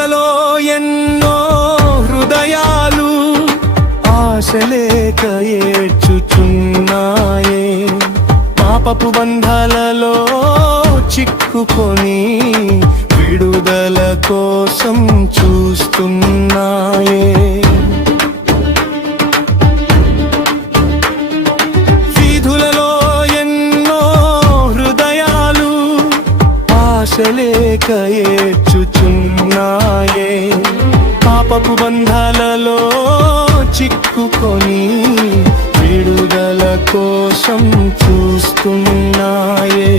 వీధులలో ఎన్నో హృదయాలు ఆశలేక ఏడ్చుచున్నాయే, పాపపు బంధాలలో చిక్కుకొని విడుదల కోసం చూస్తున్నాయే. వీధులలో ఎన్నో హృదయాలు ఆశలేక ఏడ్చుచున్నాయే, పాపపు బంధాలలో చిక్కుకొని విడుదల కోసం చూస్తున్నాయే.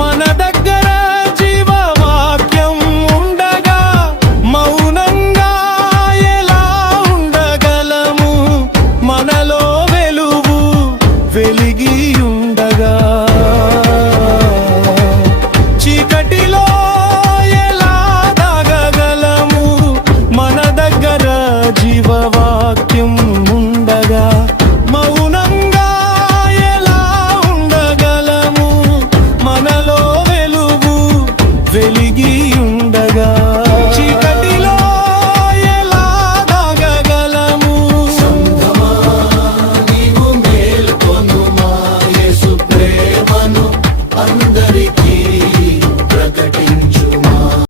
మన దగ్గర జీవవాక్యం ఉండగా మౌనంగా ఎలా ఉండగలము? మనలో వెలుగు వెలిగి ఉండగా చీకటిలో ఎలా దాగగలము? మన దగ్గర జీవవాక్యం ఉండగా మౌనంగా ఎలా ఉండగలము? మనలో వెలుగు వెలిగి ఉండగా